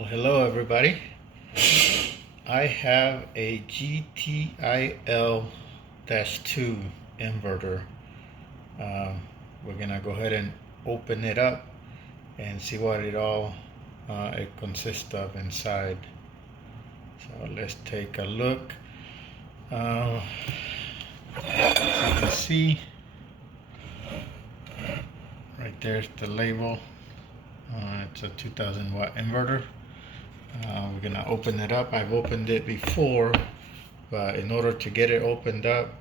Well, hello everybody. I have a GTIL-2 inverter. We're gonna go ahead and open it up and see what it consists of inside. So let's take a look. As you can see, right there's the label. It's a 2000 watt inverter. We're gonna open it up. I've opened it before, but in order to get it opened up,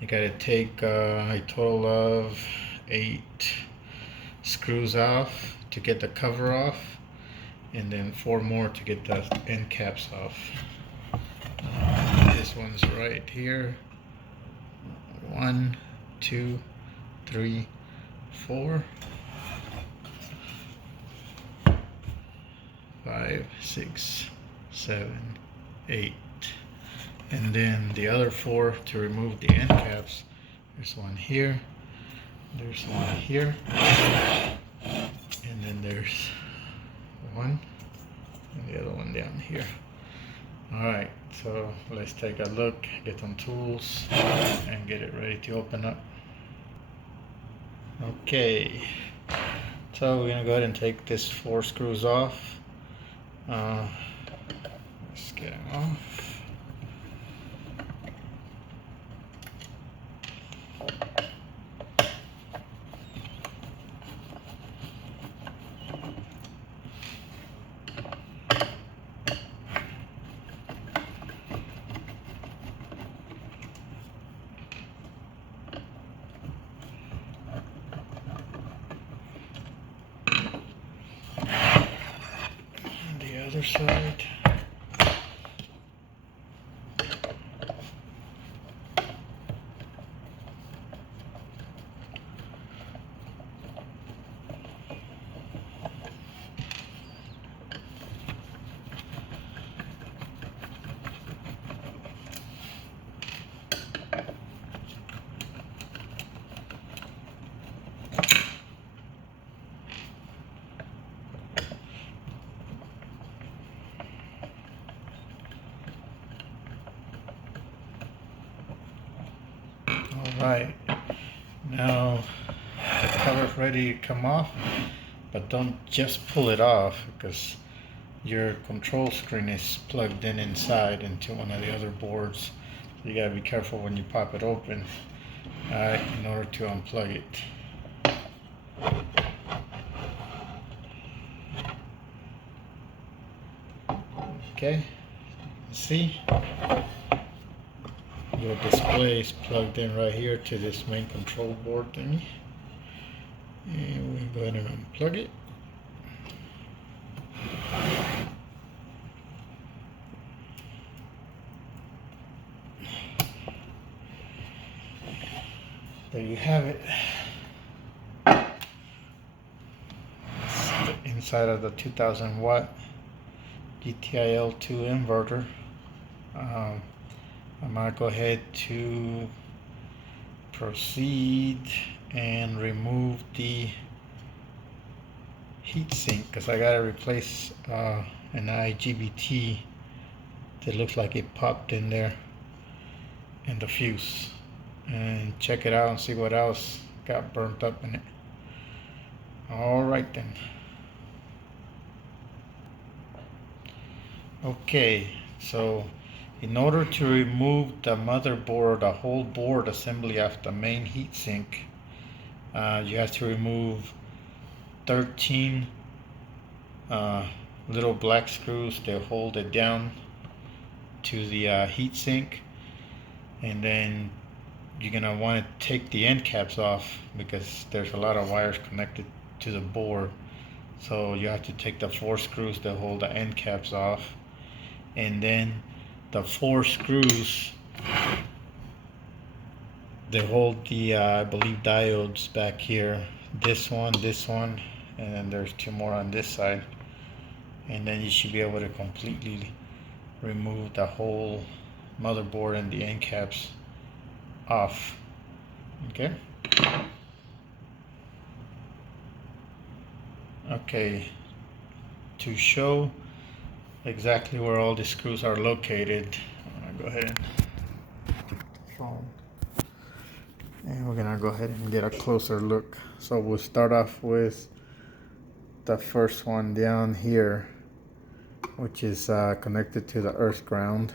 you gotta take a total of 8 screws off to get the cover off, and then 4 more to get the end caps off. This one's right here. 1, 2, 3, 4, 5, 6, 7, 8, and then the other 4 to remove the end caps. There's one here, there's one here, and then there's one and the other one down here. Alright, so let's take a look, get some tools, and get it ready to open up. Okay, so we're gonna go ahead and take this 4 screws off. Let's get them off. The other side. Alright, now the cover's ready to come off, but don't just pull it off because your control screen is plugged in inside into one of the other boards. So you gotta be careful when you pop it open, in order to unplug it. Okay, see? Your display is plugged in right here to this main control board thingy, and we'll go ahead and unplug it. There you have it. It's the inside of the 2000 watt GTIL2 inverter. I'm gonna go ahead to proceed and remove the heatsink because I gotta replace an IGBT that looks like it popped in there, and the fuse, and check it out and see what else got burnt up in it. Alright then. Okay, so in order to remove the motherboard, the whole board assembly of the main heatsink, you have to remove 13 little black screws that hold it down to the heatsink, and then you're gonna want to take the end caps off because there's a lot of wires connected to the board. So you have to take the 4 screws that hold the end caps off, and then the 4 screws they hold the I believe diodes back here, this one, and then there's 2 more on this side, and then you should be able to completely remove the whole motherboard and the end caps off. Okay, to show exactly where all the screws are located. I'm gonna go ahead and take the phone. And we're gonna go ahead and get a closer look. So we'll start off with the first one down here, which is connected to the earth ground.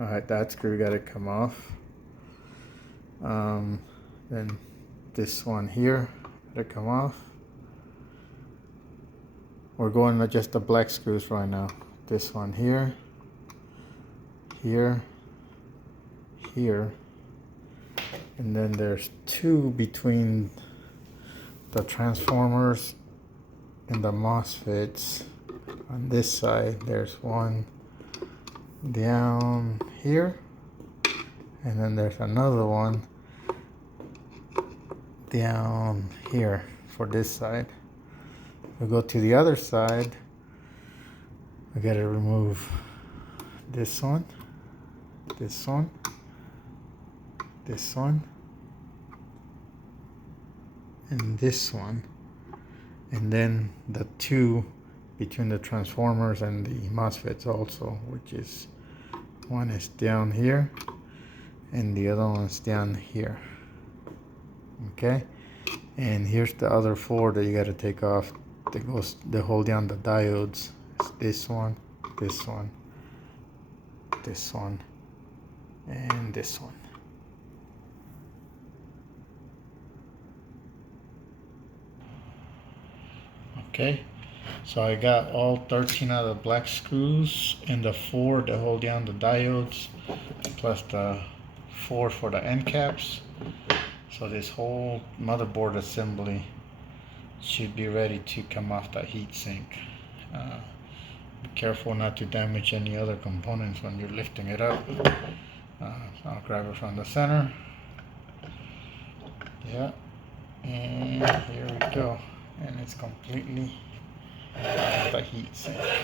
Alright, that screw got to come off. Then this one here got to come off. We're going with just the black screws right now. This one here, here, here, and then there's two between the transformers and the MOSFETs. On this side, there's one down here, and then there's another one down here for this side. We go to the other side, we gotta remove this one, this one, this one, and this one, and then the two between the transformers and the MOSFETs also, which is one is down here and the other one's down here. Okay, and here's the other four that you got to take off. They hold down the diodes. It's this one, this one, this one, and this one. Okay, so I got all 13 of the black screws and the 4 that hold down the diodes, plus the 4 for the end caps. So this whole motherboard assembly should be ready to come off the heatsink. Be careful not to damage any other components when you're lifting it up. I'll grab it from the center. Yeah, and here we go. And it's completely off the heatsink.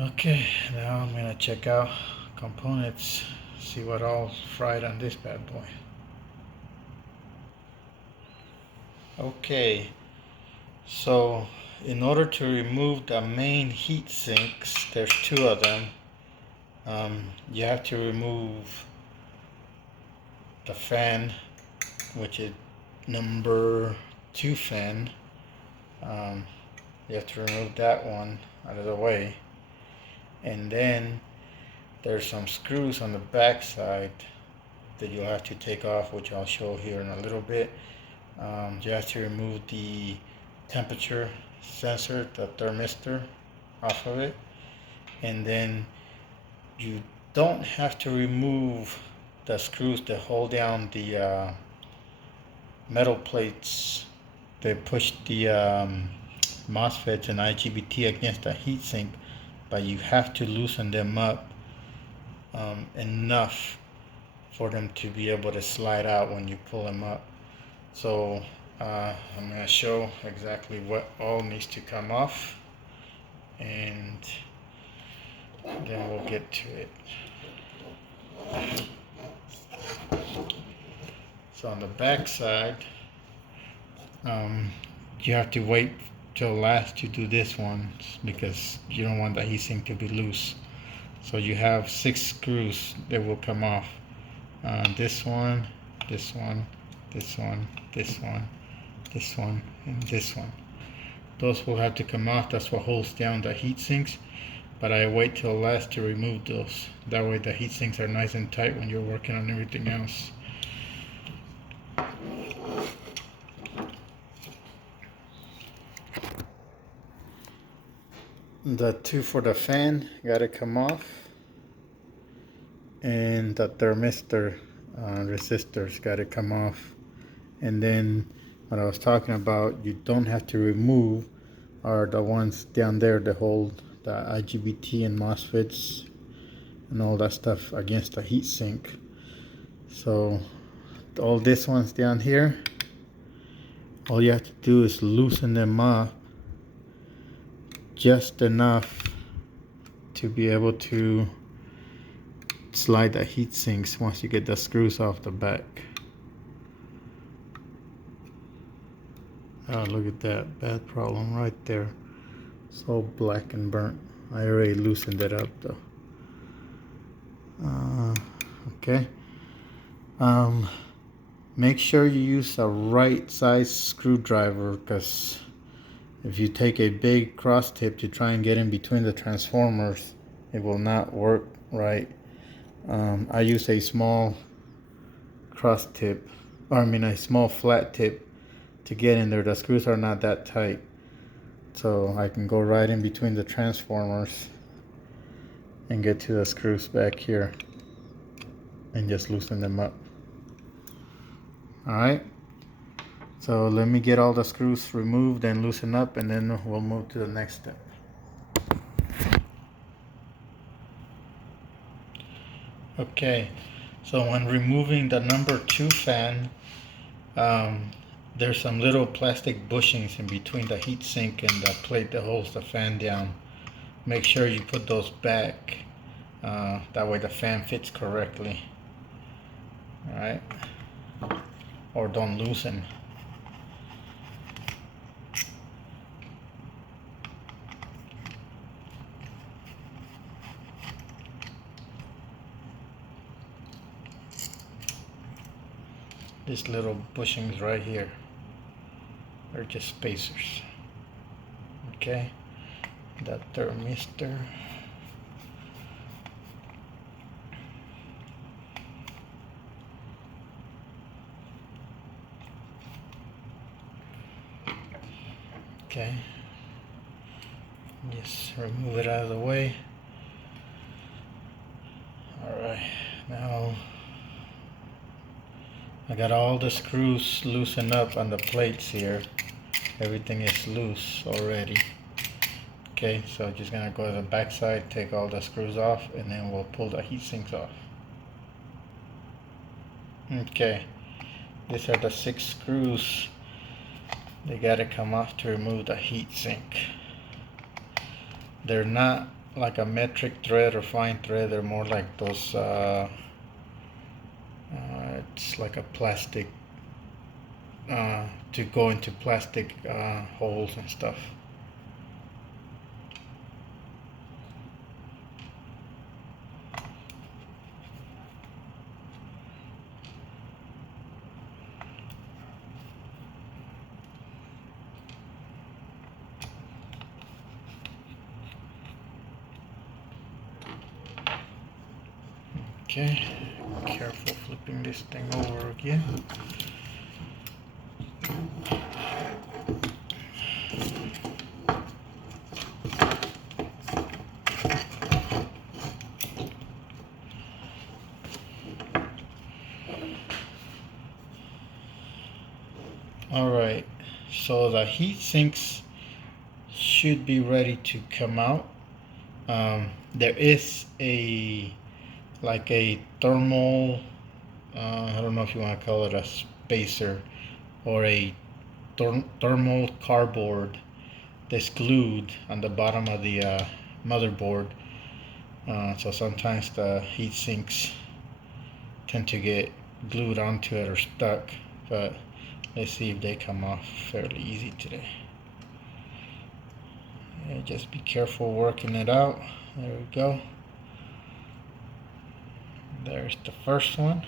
Okay, now I'm gonna check out components, see what all fried on this bad boy. Okay, so in order to remove the main heat sinks, there's 2 of them. You have to remove the fan, which is number 2 fan. You have to remove that one out of the way. And then there's some screws on the back side that you'll have to take off, which I'll show here in a little bit. You have to remove the temperature sensor, the thermistor, off of it. And then you don't have to remove the screws that hold down the metal plates that push the MOSFETs and IGBT against the heatsink, but you have to loosen them up enough for them to be able to slide out when you pull them up. So I'm going to show exactly what all needs to come off, and then we'll get to it. So on the back side, you have to wait till last to do this one because you don't want the heatsink to be loose. So you have 6 screws that will come off. This one, this one, this one, this one, this one, and this one. Those will have to come off. That's what holds down the heat sinks. But I wait till last to remove those. That way the heat sinks are nice and tight when you're working on everything else. The 2 for the fan gotta come off, and the thermistor resistors gotta come off. And then what I was talking about, you don't have to remove, are the ones down there that hold the IGBT and MOSFETs and all that stuff against the heatsink. So all these ones down here, all you have to do is loosen them up just enough to be able to slide the heat sinks once you get the screws off the back. Oh, look at that bad problem right there. So black and burnt. I already loosened it up though. Okay. Make sure you use a right size screwdriver, because if you take a big cross tip to try and get in between the transformers, it will not work right. I use a small cross tip, or I mean a small flat tip to get in there. The screws are not that tight, so I can go right in between the transformers and get to the screws back here and just loosen them up. Alright, so let me get all the screws removed and loosen up, and then we'll move to the next step. Okay, so when removing the number 2 fan, there's some little plastic bushings in between the heatsink and the plate that holds the fan down. Make sure you put those back, that way the fan fits correctly. Alright, or don't loosen. These little bushings right here are just spacers. Okay, that thermistor. Okay, just remove it out of the way. Alright, now I got all the screws loosened up on the plates here. Everything is loose already. Okay, so just gonna go to the back side, take all the screws off, and then we'll pull the heat sinks off. Okay, these are the 6 screws. They gotta come off to remove the heat sink. They're not like a metric thread or fine thread, they're more like those it's like a plastic to go into plastic holes and stuff. Okay, careful flipping this thing over again. Alright, so the heat sinks should be ready to come out. There is a thermal, I don't know if you want to call it a spacer, or a thermal cardboard that's glued on the bottom of the motherboard. So sometimes the heat sinks tend to get glued onto it or stuck, but let's see if they come off fairly easy today. Yeah, just be careful working it out. There we go. There's the first one.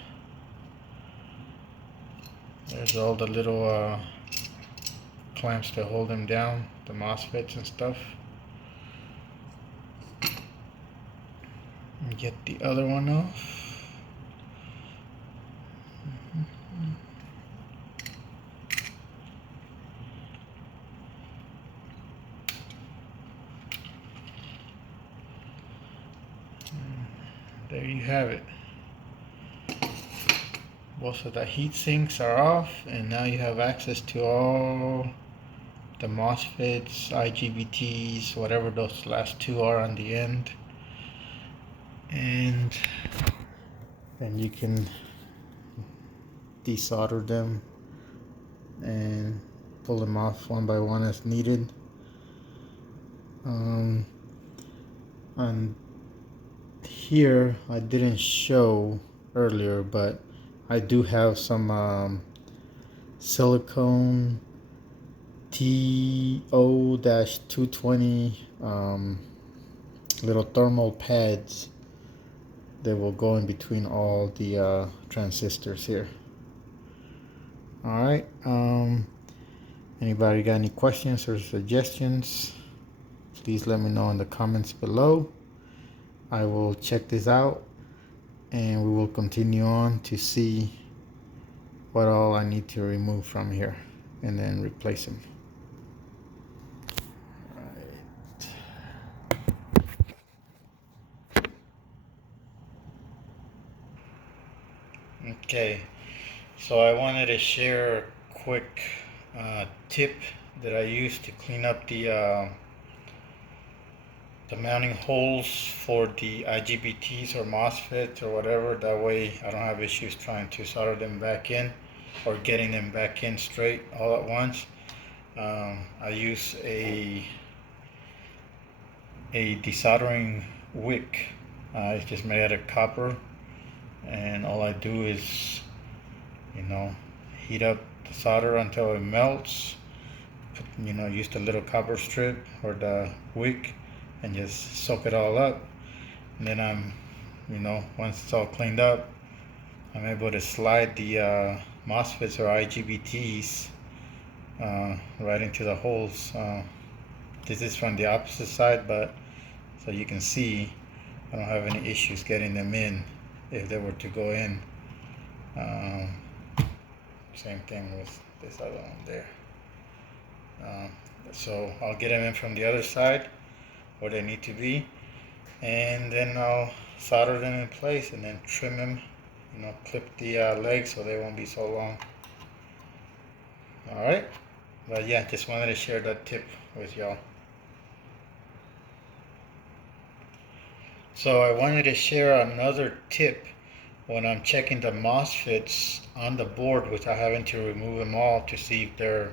There's all the little clamps to hold them down, the MOSFETs and stuff. And get the other one off. There you have it. Both of the heat sinks are off, and now you have access to all the MOSFETs, IGBTs, whatever those last 2 are on the end. And then you can desolder them and pull them off one by one as needed. And here I didn't show earlier, but I do have some silicone TO-220 little thermal pads that will go in between all the transistors here. Alright, anybody got any questions or suggestions? Please let me know in the comments below. I will check this out and we will continue on to see what all I need to remove from here and then replace them. Okay, so I wanted to share a quick tip that I use to clean up the mounting holes for the IGBTs or MOSFETs or whatever. That way I don't have issues trying to solder them back in or getting them back in straight all at once. I use a desoldering wick. It's just made out of copper, and all I do is, heat up the solder until it melts. Use the little copper strip or the wick and just soak it all up. And then once it's all cleaned up, I'm able to slide the MOSFETs or IGBTs right into the holes. This is from the opposite side, but so you can see I don't have any issues getting them in if they were to go in. Same thing with this other one there. So I'll get them in from the other side where they need to be, and then I'll solder them in place and then trim them, clip the legs so they won't be so long. Alright, but yeah, just wanted to share that tip with y'all. So I wanted to share another tip when I'm checking the MOSFETs on the board without having to remove them all to see if they're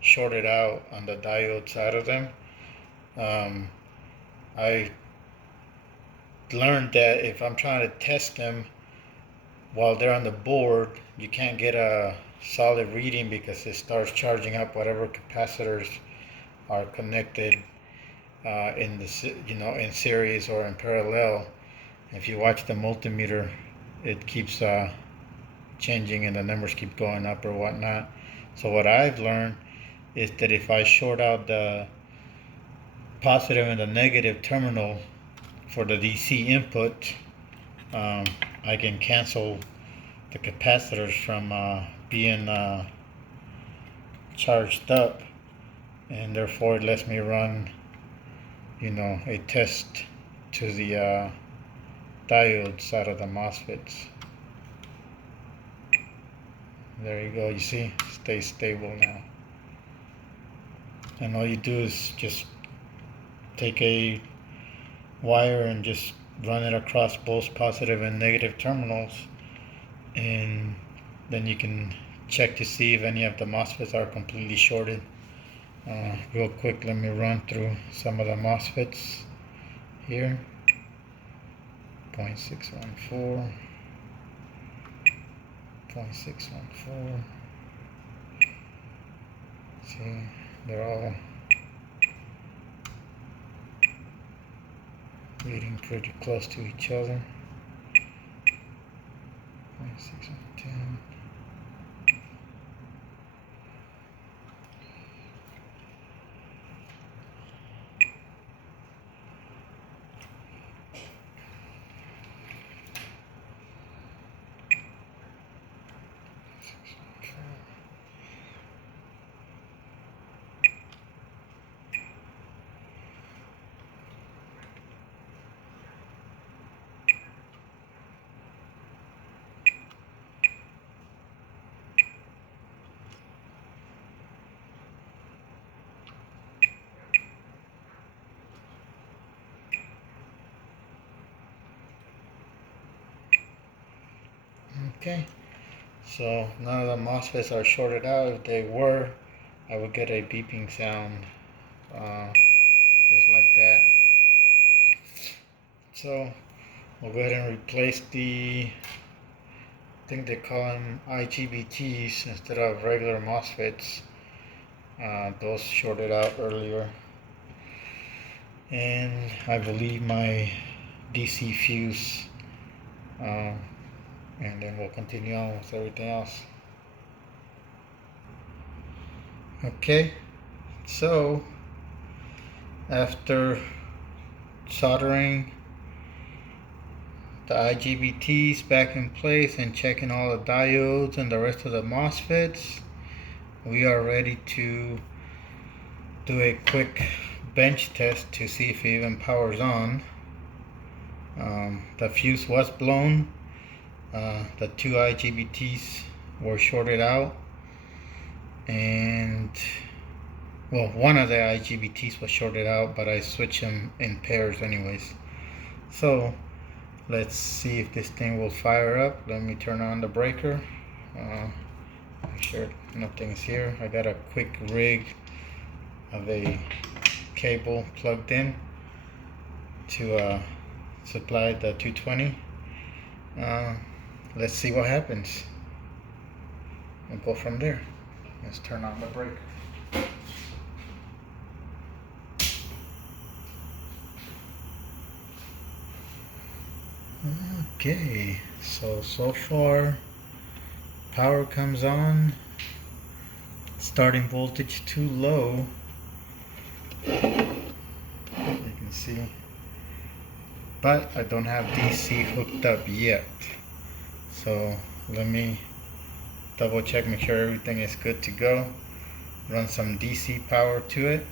shorted out on the diode side of them. I learned that if I'm trying to test them while they're on the board, you can't get a solid reading because it starts charging up whatever capacitors are connected in in series or in parallel. If you watch the multimeter, it keeps changing and the numbers keep going up or whatnot. So what I've learned is that if I short out the positive and the negative terminal for the DC input, I can cancel the capacitors from being charged up, and therefore it lets me run a test to the diode side of the MOSFETs. There you go, you see, it stays stable now. And all you do is just take a wire and just run it across both positive and negative terminals, and then you can check to see if any of the MOSFETs are completely shorted. Real quick, let me run through some of the MOSFETs here. 0.614, 0.614. See, they're all reading pretty close to each other. 0.610. Okay, so none of the MOSFETs are shorted out. If they were, I would get a beeping sound just like that. So we'll go ahead and replace the, I think they call them IGBTs instead of regular MOSFETs. Those shorted out earlier. And I believe my DC fuse. And then we'll continue on with everything else. Okay, so after soldering the IGBTs back in place and checking all the diodes and the rest of the MOSFETs, we are ready to do a quick bench test to see if it even powers on. The fuse was blown. The two IGBTs were shorted out, and well, one of the IGBTs was shorted out, but I switched them in pairs anyways. So let's see if this thing will fire up. Let me turn on the breaker. Make sure nothing's here. I got a quick rig of a cable plugged in to supply the 220. Let's see what happens. We'll go from there. Let's turn on the breaker. Okay, so far power comes on. Starting voltage too low. You can see, but I don't have DC hooked up yet. So let me double check, make sure everything is good to go. Run some DC power to it,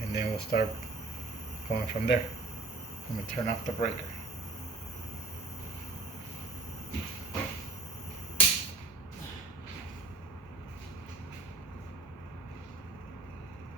and then we'll start going from there. Let me turn off the breaker.